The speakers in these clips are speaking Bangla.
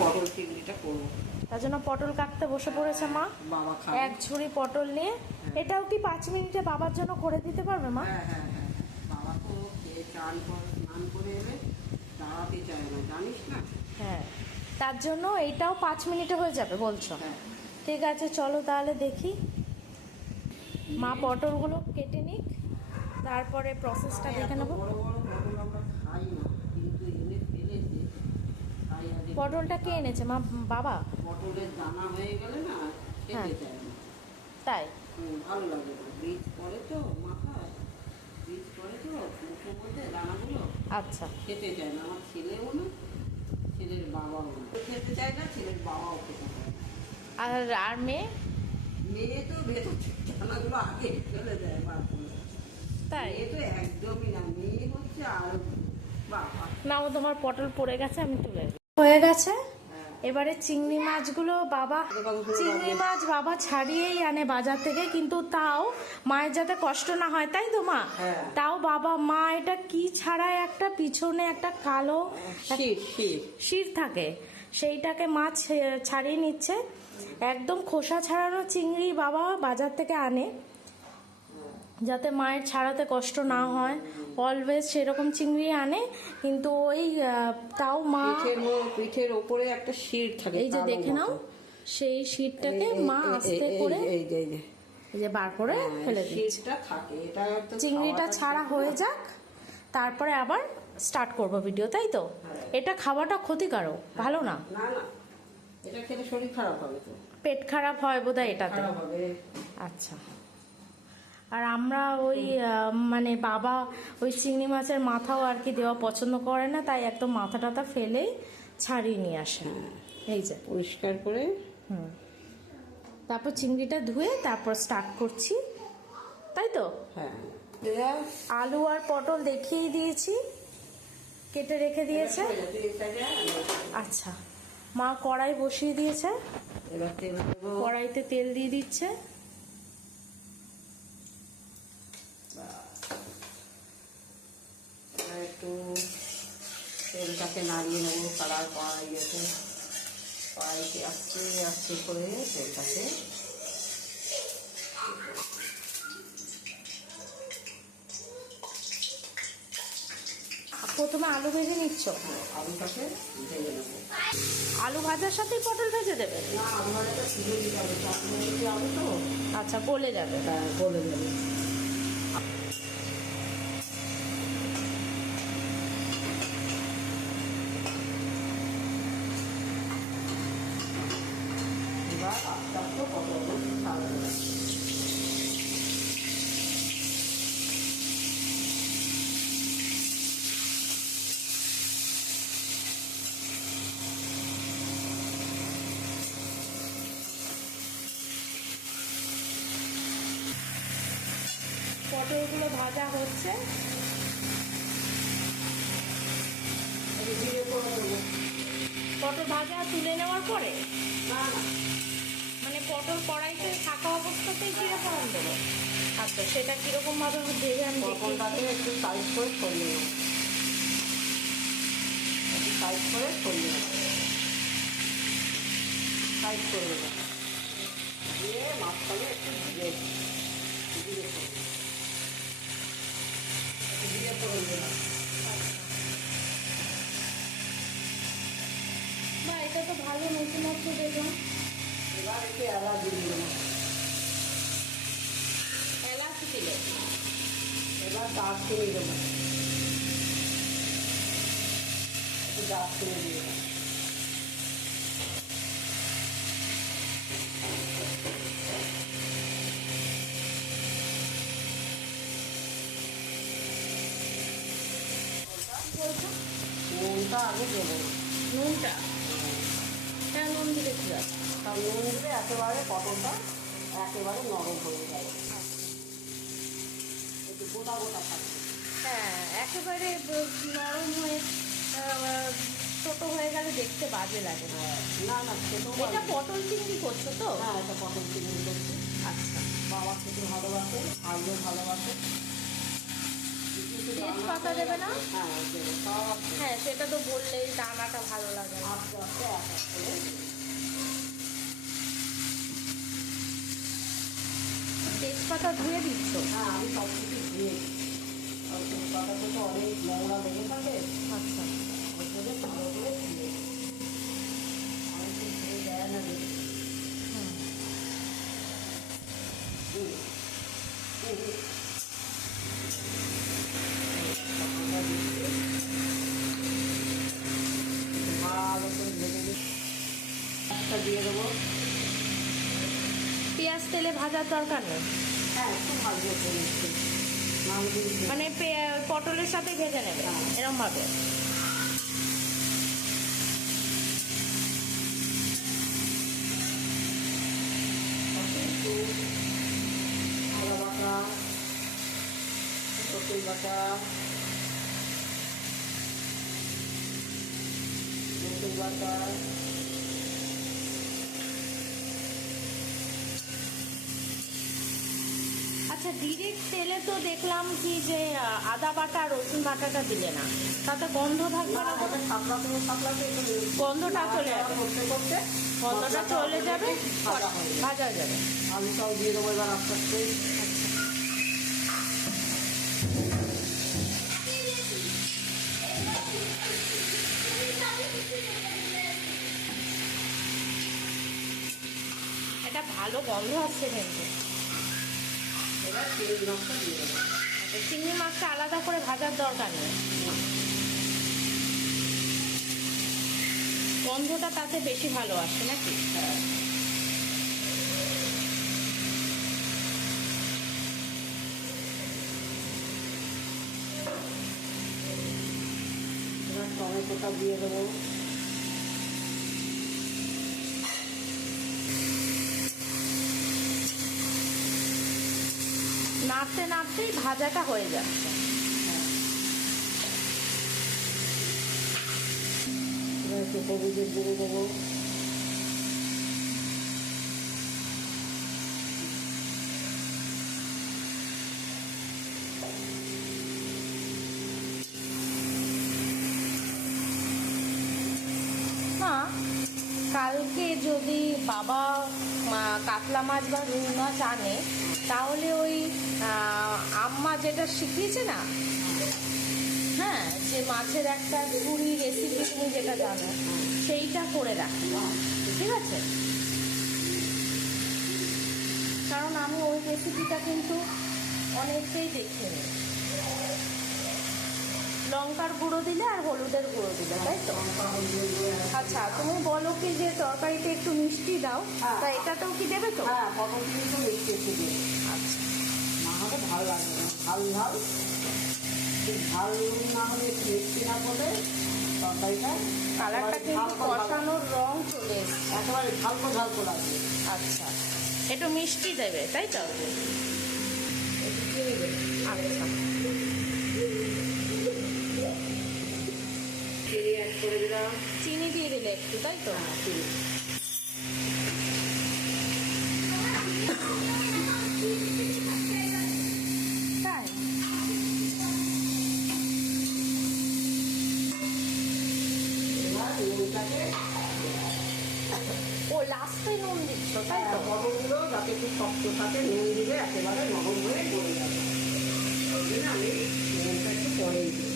পটল চিংড়িটা করবো। তার জন্য পটল কাটতে বসে পড়েছে মা। বাবা খাবে। এক ঝুড়ি পটল নিয়ে। এটাও কি 5 মিনিটে বাবার জন্য করে দিতে পারবে মা? হ্যাঁ হ্যাঁ হ্যাঁ, বাবা তো স্নান করে এলে দাঁড়াতে চায় না, জানিস না। হ্যাঁ, তার জন্য এইটাও 5 মিনিটে হয়ে যাবে বলছো? হ্যাঁ। ঠিক আছে, চলো তাহলে দেখি। মা পটলগুলো কেটে নিক, তারপরে প্রসেসটা দেখে নেবো। বড় বড় পটল আমরা খাই না, কিন্তু এনে ফেলেছে, তাই আজ পটলটা কে এনেছে মা? বাবা? পটলের দানা হয়ে গেলে না হ্যাঁ। খেতে চায় না। তাই? ভালো লাগে না, বীজ পড়ে তো মাথায়, বীজ পড়ে তো মুখের মধ্যে দানাগুলো, আচ্ছা। খেতে চায় না। আমার ছেলেও না, ছেলের বাবাও না, খেতে চায় না, ছেলের বাবাও খেতে চায় না। আর মেয়ে? মেয়ে তো ভেতর দানাগুলো আগে ফেলে দেয় বার করে। তাই? মেয়ে তো একদমই না, মেয়ে হচ্ছে আর বাবা। নাও, তোমার পটল পড়ে গেছে, আমি তুলে হয়ে গেছে। এবারে চিংড়ি মাছগুলো বাবা, চিংড়ি মাছ বাবা ছাড়িয়েই আনে বাজার থেকে, কিন্তু তাও মায়ের যাতে কষ্ট না হয়, তাই তো মা? হ্যাঁ। তাও বাবা, মা এটা কি ছাড়ায় একটা পিছনে একটা কালো শির থাকে, সেইটাকে মাছ ছাড়িয়ে নিচ্ছে। একদম খোসা ছাড়ানো চিংড়ি বাবা বাজার থেকে আনে, যাতে মায়ের ছাড়াতে কষ্ট না হয়। অলওয়েজ সেরকম চিংড়ি আনে, কিন্তু ওই তাও মা পিঠের ওপরে একটা শির থাকে, এই যে দেখে নাও, সেই শিরটাকে মা আস্তে করে এই যে বার করে ফেলে দিচ্ছে। চিংড়িটা ছাড়া হয়ে যাক, তারপরে আবার স্টার্ট করব ভিডিও, তাই তো? এটা খাওয়াটা ক্ষতিকারক, ভালো না। না না, এটা খেলে শরীর খারাপ হবে তো, পেট খারাপ হয় বোধহয় এটাতে। খারাপ হবে। আচ্ছা। আর আমরা ওই মানে বাবা ওই চিংড়ি মাছের মাথাও আর কি দেওয়া পছন্দ করে না, তাই একদম মাথা টাথা ফেলেই ছাড়িয়ে নিয়ে আসে। এই যে পরিষ্কার করে। তারপর চিংড়িটা ধুয়ে তারপর স্টার্ট করছি, তাই তো? হ্যাঁ। আলু আর পটল দেখিয়ে দিয়েছি, কেটে রেখে দিয়েছে। আচ্ছা, মা কড়াই বসিয়ে দিয়েছে, এবার তেল দেবো। কড়াইতে তেল দিয়ে দিচ্ছে। একটু তেলটাকে নাড়িয়ে নেবো, কালার পাওয়া গেছে, কড়াইতে আস্তে আস্তে করে তেলটাকে প্রথমে আলু ভেজে নিচ্ছ? আলুটাকে ভেজে নেবো। আলু ভাজার সাথেই পটল ভেজে দেবে? না, আলু ভাজাটা তুলে দিতে হবে, চাটনি আলু তো। আচ্ছা, গলে যাবে। হ্যাঁ, গলে যাবে। এবার আস্তে আস্তে পটলগুলো ছাড়া দেবে। পটলগুলো ভাজা হচ্ছে। জিরে করে দেবো। পটল ভাজা তুলে নেওয়ার পরে না না, মানে পটল কড়াইতে থাকা অবস্থাতেই জিরে ফোড়ন দেবো? আচ্ছা, সেটা কিরকম ভাবে ভেজে আমি দেখি। পটলটাকে একটু সাইড করে সরিয়ে নেবো, একটু সাইড করে সরিয়ে নেবো, সাইড করে নেবো, দিয়ে মাঝখানে একটু জিরে জিরে করে দেবো। বা এটা তো ভালো নতুনত্ব দেখলাম। এবার একটু এলাচ দিয়ে দেবো। এলাচ দিলে এবার দারচিনি দেবো, একটু দারচিনি দিয়ে দেবো। নুনটা আগে দেবো না। নুনটা? হ্যাঁ, নুন দিলে ঠিক আছে। তার নুন দিলে একেবারে পটলটা একেবারে নরম হয়ে যাবে, একটু গোটা গোটা থাকবে। হ্যাঁ, একেবারে নরম হয়ে ছোট হয়ে গেলে দেখতে বাজে লাগে। না না, খেতেও এটা পটল চিংড়ি করছো তো? হ্যাঁ, এটা পটল চিংড়ি করছি। আচ্ছা। বাবা খেতে ভালোবাসে, আলু ভালোবাসে। তেজপাতা দেবে না? হ্যাঁ দেবো, সব হ্যাঁ, সেটা তো বললেই, দানাটা ভালো লাগে না। আস্তে আস্তে টাটকা ধুয়ে দিচ্ছ? হ্যাঁ, আমি সব কিছু ধুয়ে পাতাতে তো অনেক নোংরা লেগে থাকে। আচ্ছা, ওই জন্য ভালো করে ধুয়ে অনেক ধুয়ে দেয় না রে। ভালো করে ভেজে দিয়ে দেবো। পেঁয়াজ তেলে ভাজার দরকার নেই? হ্যাঁ, একটু ভালো করে নিচ্ছি, মানে পটলের সাথে ভেজে নেবে এরকম ভাবে? আদা বাটা, রসুন বাটা, রসুন বাটা, আচ্ছা, ডিরেক্ট তেলে তো দেখলাম কি যে আদা বাটা আর রসুন বাটাটা দিলে না, তাতে গন্ধ থাকবে না? সাপলাতে গন্ধটা চলে যাবে, করতে করতে গন্ধটা চলে যাবে, ভাজা হয়ে যাবে। আলুটাও দিয়ে দেবো এবার আস্তে আস্তে। এটা ভালো গন্ধ আসছে কিন্তু। এবার চিংড়ি মাছটা দিয়ে দেবো। চিংড়ি মাছটা আলাদা করে ভাজার দরকার নেই, গন্ধটা তাতে বেশি ভালো আসে নাকি? হ্যাঁ, এবার টমেটোটা দিয়ে দেবো। নাড়তে নাড়তেই ভাজাটা হয়ে যাচ্ছে। এবার একটু হলুদের গুঁড়ো দেবো। না, কালকে যদি বাবা কাতলা মাছ বা রুই মাছ আনে, তাহলে ওই আম্মা যেটা শিখিয়েছে না, হ্যাঁ, যে মাছের একটা ঝুড়ি রেসিপি তুমি যেটা জানো, সেইটা করে রাখি, ঠিক আছে? কারণ আমি ওই রেসিপিটা কিন্তু অনেকটাই দেখিনি। লঙ্কার গুঁড়ো দিলে আর হলুদের গুঁড়ো দিলে, তাই তো? আচ্ছা, তুমি বলো কি যে তরকারিতে একটু মিষ্টি দাও, তা এটাতেও কি দেবে তো? হ্যাঁ, পটল কিন্তু মিষ্টি একটু দেবে। আচ্ছা, না হলে ভালো লাগবে না। ঝাল ঝাল, ঠিক ঝাল না হলে একটু মিষ্টি না করলে তরকারিটা কালারটা কিন্তু কষানোর রং চলে এসছে, একেবারে ঝালকো ঝালকো লাগবে। আচ্ছা, একটু মিষ্টি দেবে, তাই তো? একটু চিনি দেবে। আচ্ছা, চিনি অ্যাড করে দিলাম। চিনি দিয়ে দিলে একটু, তাই তো? হ্যাঁ, চিনি। তাই? এবার নুনটাকে ও, লাস্টে নুন দিচ্ছ, তাই তো? পটলগুলো যাতে একটু শক্ত থাকে, নুন দিলে একেবারে নরম হয়ে গলে যাবে। ওই জন্য আমি নুনটা একটু পরেই দিই।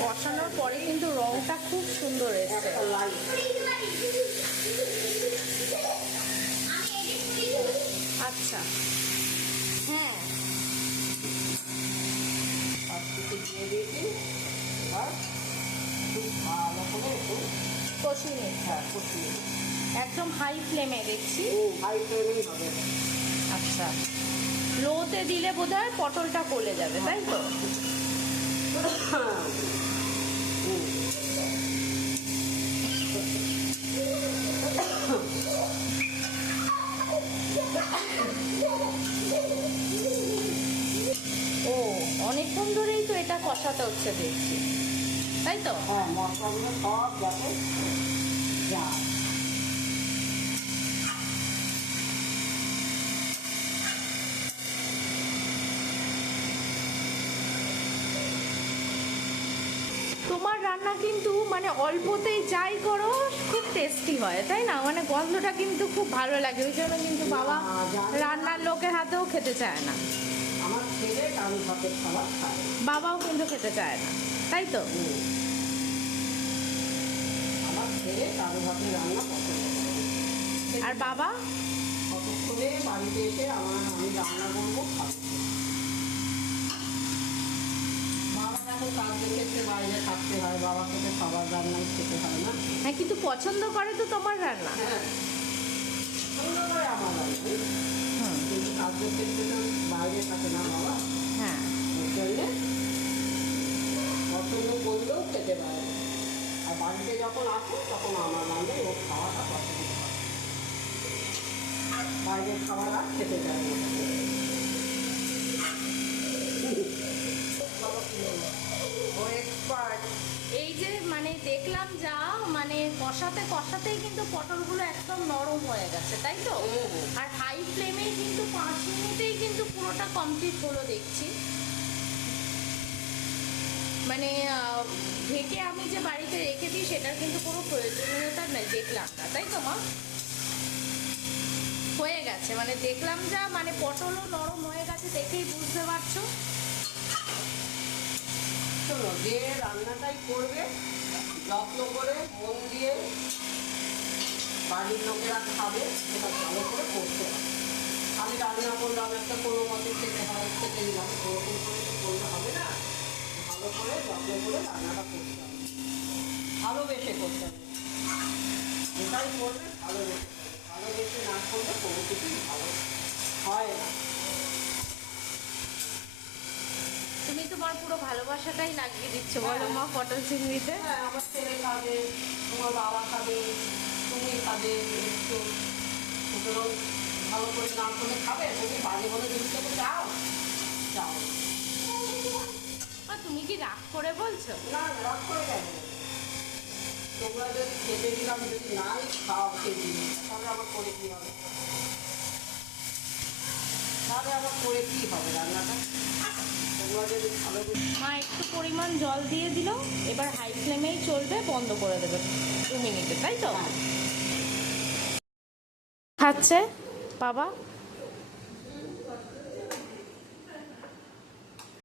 কষানোর পরে কিন্তু রংটা খুব সুন্দর এসছে। একটা লাইট আচ্ছা, হ্যাঁ, সব কিছু দিয়ে দিয়েছি। এবার খুব ভালো করে একটু কষিয়ে নিচ্ছি। কষিয়ে দিই। একদম হাই ফ্লেমে দেখছি। হাই ফ্লেমেই হবে। আচ্ছা, লোতে দিলে বোধহয় পটলটা গলে যাবে, তাই তো? ও, অনেকক্ষণ ধরেই তো এটা কষাতে হচ্ছে দেখছি, তাই তো? হ্যাঁ, মশলাগুলো সব যাতে যায়। তোমার রান্না কিন্তু মানে অল্পতেই যাই করো খুব টেস্টি হয়, তাই না? মানে গন্ধটা কিন্তু খুব ভালো লাগে, ওই জন্য কিন্তু বাবা রান্নার লোকের হাতেও খেতে চায় না। আমার ছেলে কারো ভাতের খাবার খায়, বাবাও কিন্তু খেতে চায় না, তাই তো? আমার ছেলে কারো ভাতের রান্না পছন্দ করে। আর বাবা কতক্ষণে বাড়িতে এসে আমি রান্না করবো খাবো। বাবা এখন কাজের ক্ষেত্রে বাইরে থাকতে হয়, বাবাকে তো খাবার রান্নাই খেতে হয় না। হ্যাঁ, কিন্তু পছন্দ করে তো তোমার রান্না। হ্যাঁ, পছন্দ করে আমার রান্না, কিন্তু কাজের ক্ষেত্রে তো বাইরে থাকে না বাবা। হ্যাঁ, ওই জন্যে পছন্দ করলেও খেতে পারে। আর বাড়িতে যখন আসে তখন আমার রান্নায় ওর খাওয়াটা পছন্দ করে, বাইরের খাবার আর খেতে চায় না। ও এক্সপার্ট। এই যে মানে দেখলাম যা মানে কষাতে কষাতেই কিন্তু পটলগুলো একদম নরম হয়ে গেছে, তাই তো? আর হাই ফ্লেমে কিন্তু 5 মিনিটেই কিন্তু পুরোটা কমপ্লিট হলো দেখছি। মানে ঢেকে আমি যে বাড়িতে রেখে দিই সেটার কিন্তু কোনো প্রয়োজনীয়তা নেই, দেখলাম না, তাই তো মা? হয়ে গেছে মানে দেখলাম যা, মানে পটলও নরম হয়ে গেছে দেখেই বুঝতে পারছো। শোনো, যে রান্নাটাই করবে যত্ন করে মন দিয়ে বাড়ির লোকেরা খাবে সেটা ভালো করে করতে হবে। আমি রান্না করলাম একটা কোনো মতে খেতে হয়, খেতে দিলাম, ওরকম করে তো করলে হবে না। ভালো করে যত্ন করে রান্নাটা করতে হবে, ভালোবেসে করতে হবে। যেটাই করবে ভালোবেসে করবে, ভালোবেসে না করলে কোনো কিছুই ভালো হয় না। তুমি তোমার পুরো ভালোবাসাটাই লাগিয়ে দিচ্ছ বলো মা পটল চিংড়িতে। হ্যাঁ, আমার ছেলে খাবে, তোমার বাবা খাবে, তুমি খাবে, একটু সুতরাং ভালো করে না করলে খাবে। তুমি বাজে বলে জিনিসটাকে চাও চাও আর তুমি কি রাগ করে বলছো? না, রাগ করে যাবে। তোমরা যদি খেতে দিলাম যদি নাই খাও সেই জিনিস, তাহলে আমার করে কী হবে? তাহলে আমার করে কী হবে রান্নাটা? তোমরা যদি ভালো মা একটু পরিমাণ জল দিয়ে দিল, এবার হাই ফ্লেমেই চলবে, বন্ধ করে দেবে 2 মিনিটে, তাই তো? খাচ্ছে বাবা।